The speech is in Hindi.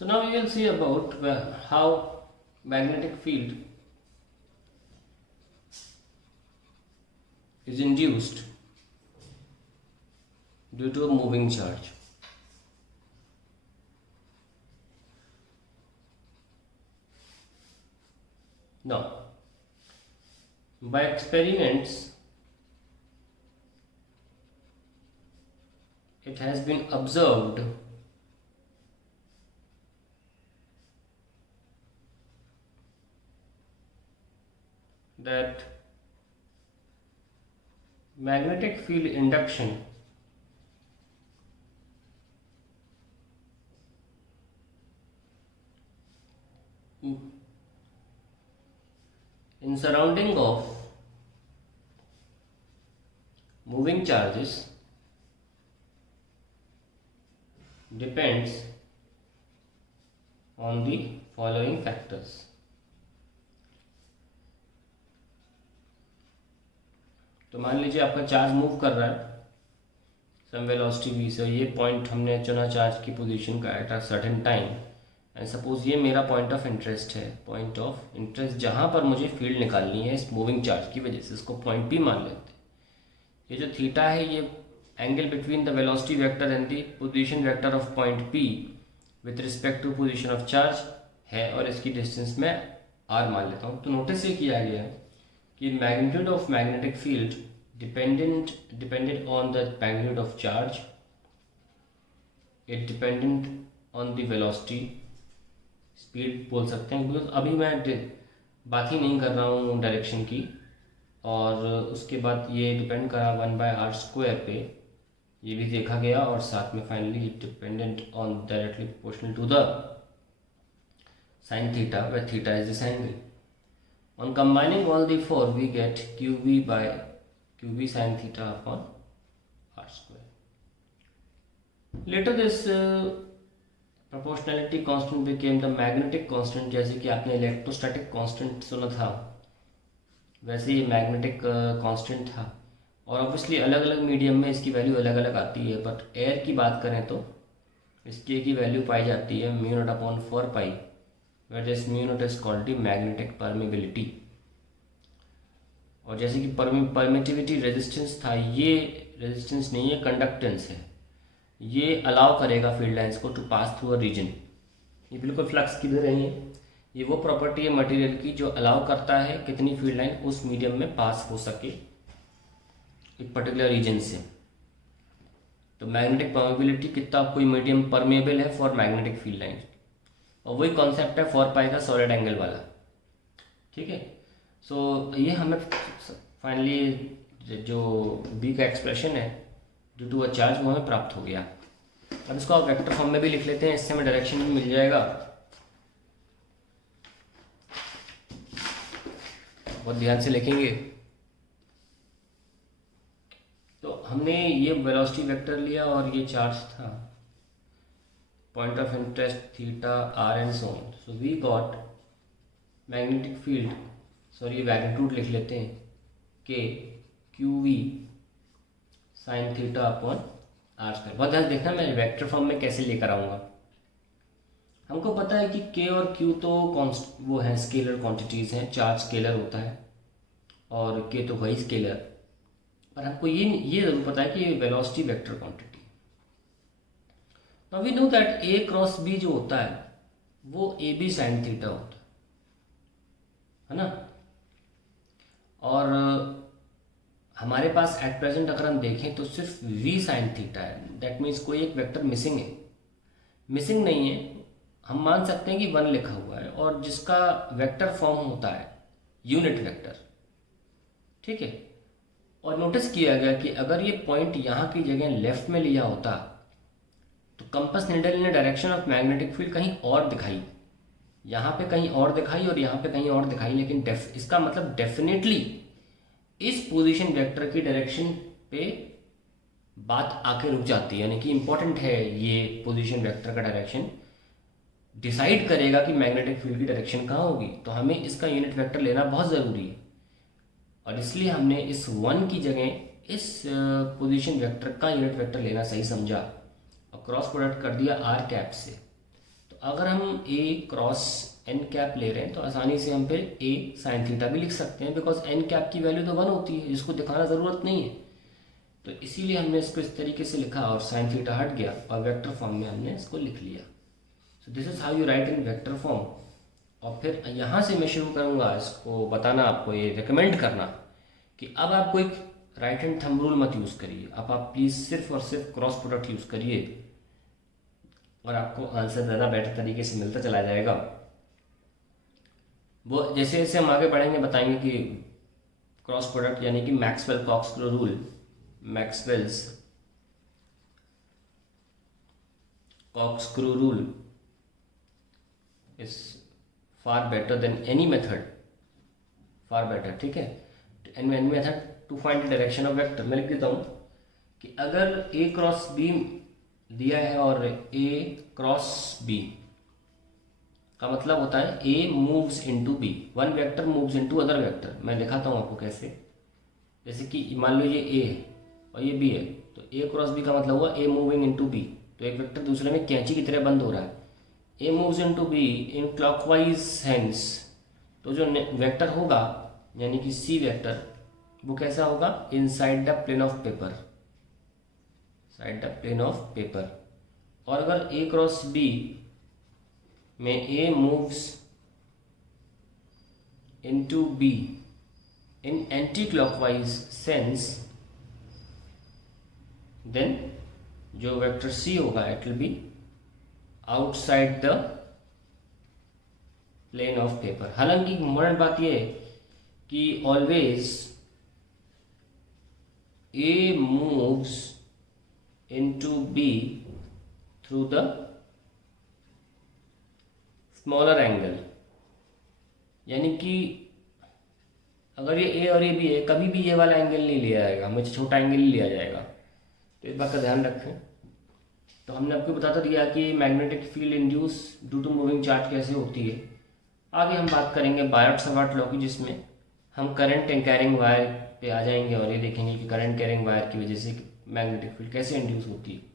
So now we will see about how magnetic field is induced due to a moving charge. Now, by experiments, it has been observed that magnetic field induction in surrounding of moving charges depends on the following factors. तो मान लीजिए आपका चार्ज मूव कर रहा है सम वेलोसिटी v से, ये पॉइंट हमने चुना चार्ज की पोजीशन का at a certain time, and suppose ये मेरा पॉइंट ऑफ इंटरेस्ट है, पॉइंट ऑफ इंटरेस्ट जहाँ पर मुझे फील्ड निकालनी है इस मूविंग चार्ज की वजह से, इसको पॉइंट p मान लेते हैं। ये जो थीटा है ये angle between the velocity vector and the position vector of point p with respect to position of charge है, और इसकी डिस्टेंस में r मान लेता हूँ। तो नोटिस ये किया गया है कि magnitude of magnetic field depended on the magnitude of charge, it dependent on the velocity, speed बोल सकते हैं, बिकॉज अभी मैं बात ही नहीं कर रहा हूँ डायरेक्शन की, और उसके बाद ये डिपेंड करा 1/r² पे, ये भी देखा गया, और साथ में finally it dependent on directly proportional to the sin theta, where theta is this angle. On combining all the four, we get qv sin theta upon r². Later this proportionality constant became the magnetic constant. जैसे कि आपने इलेक्ट्रोस्टैटिक कांस्टेंट सुना था, वैसे ये मैग्नेटिक कांस्टेंट था, और ऑब्वियसली अलग अलग मीडियम में इसकी वैल्यू अलग अलग आती है, बट एयर की बात करें तो इसकी एक ही वैल्यू पाई जाती है μ0/4π, where this μ0 is called the magnetic permeability. और जैसे कि परमिटिविटी रेजिस्टेंस था, ये रेजिस्टेंस नहीं है, कंडक्टेंस है, ये अलाउ करेगा फील्ड लाइंस को to pass through a region. ये बिल्कुल फ्लक्स की तरह ही है, ये वो प्रॉपर्टी है मटेरियल की जो अलाउ करता है कितनी फील्ड लाइन उस मीडियम में पास हो सके एक पर्टिकुलर रीजन से। तो मैग्नेटिक परमेबिलिटी कितना कोई मीडियम परमेबल है फॉर मैग्नेटिक फील्ड लाइन, और वही कॉन्सेप्ट है 4π का सॉलिड एंगल वाला। ठीक है, सो ये हमें फाइनली जो बी का एक्सप्रेशन है ड्यू टू अ चार्ज वो हमें प्राप्त हो गया। अब इसको आप वेक्टर फॉर्म में भी लिख लेते हैं, इससे हमें डायरेक्शन भी मिल जाएगा। बहुत ध्यान से लिखेंगे। तो हमने ये वेलोसिटी वेक्टर लिया और ये चार्ज था, point of interest theta r and so on. So we got magnetic field, sorry magnitude लिख लेते हैं, k qv sin theta upon r²। बहुत ध्यान देखना मैं वेक्टर फॉर्म में कैसे लेकर आऊँगा। हमको पता है कि k और q तो वो हैं स्केलर क्वांटिटीज़ हैं, चार्ज स्केलर होता है और k तो वही स्केलर, पर हमको ये ज़रूर पता है कि ये velocity vector quantity. Now we know that a cross b जो होता है वो ab sin थीटा होता है ना, और हमारे पास एट प्रेजेंट अगर हम देखें तो सिर्फ v sin थीटा है। दैट मीन्स कोई एक वेक्टर मिसिंग है, मिसिंग नहीं है, हम मान सकते हैं कि 1 लिखा हुआ है, और जिसका वेक्टर फॉर्म होता है यूनिट वेक्टर। ठीक है, और नोटिस किया गया कि अगर ये पॉइंट यहाँ की जगह लेफ्ट में लिया होता तो कंपास नीडल ने डायरेक्शन ऑफ मैग्नेटिक फील्ड कहीं और दिखाई, यहाँ पे कहीं और दिखाई और यहाँ पे कहीं और दिखाई, लेकिन इसका मतलब डेफिनेटली इस पोजीशन वेक्टर की डायरेक्शन पे बात आके रुक जाती है, यानी कि इंपॉर्टेंट है ये पोजीशन वेक्टर का डायरेक्शन डिसाइड करेगा कि मैग्नेटिक फील्ड की डायरेक्शन कहाँ होगी। तो हमें इसका यूनिट वेक्टर लेना बहुत ज़रूरी है, और इसलिए हमने इस 1 की जगह इस पोजीशन वेक्टर का यूनिट वेक्टर लेना सही समझा और क्रॉस प्रोडक्ट कर दिया r कैप से। तो अगर हम ए क्रॉस एन कैप ले रहे हैं तो आसानी से हम फिर ए साइन थीटा भी लिख सकते हैं, बिकॉज एन कैप की वैल्यू तो 1 होती है, जिसको दिखाना ज़रूरत नहीं है। तो इसीलिए हमने इसको इस तरीके से लिखा और साइन थीटा हट गया और वेक्टर फॉर्म में हमने इसको लिख लिया। So this is how you right in vector form. और फिर यहाँ से मैं शुरू करूँगा इसको बताना, आपको ये रिकमेंड करना कि अब आप कोई राइट हैंड थंब रूल मत यूज़ करिए, अब आप प्लीज़ सिर्फ और सिर्फ क्रॉस प्रोडक्ट यूज़ करिए और आपको आंसर ज़्यादा बेटर तरीके से मिलता चला जाएगा। वो जैसे जैसे हम आगे बढ़ेंगे बताएंगे कि क्रॉस प्रोडक्ट यानी कि Maxwell corkscrew rule, Maxwell's corkscrew rule is far better than any method, far better, ठीक है। Any method to find the direction of vector. मैं लिख देता हूँ कि अगर ए क्रॉस बी दिया है और ए क्रॉस बी का मतलब होता है A moves into B, one vector moves into other vector. मैं दिखाता हूँ आपको कैसे। जैसे कि मान लीजिए ए है और ये बी है, तो ए क्रॉस बी का मतलब हुआ ए मूविंग इनटू बी, तो एक वेक्टर दूसरे में कैंची की तरह बंद हो रहा है। A moves into B in clockwise sense, तो जो वेक्टर होगा यानी कि सी वेक्टर वो कैसा होगा, inside the plane of paper, side the plane of paper. और अगर ए क्रॉस बी में A moves into B in anti clockwise sense, then जो वेक्टर सी होगा it will be outside the plane of paper. हालांकि इम्पोर्टेंट बात यह है कि always A moves into B through the smaller angle, यानी कि अगर ये ए और ये बी है कभी भी ये वाला एंगल नहीं लिया जाएगा, हमेशा छोटा एंगल ही लिया जाएगा, तो इस बात का ध्यान रखें। तो हमने आपको बताता दिया कि magnetic field induce due to moving charge कैसे होती है। आगे हम बात करेंगे बायट-सावर्ट लॉ की, जिसमें हम करंट कैरिंग वायर पे आ जाएंगे और ये देखेंगे कि करंट कैरिंग वायर की वजह से मैग्नेटिक फील्ड कैसे इंड्यूस होती है।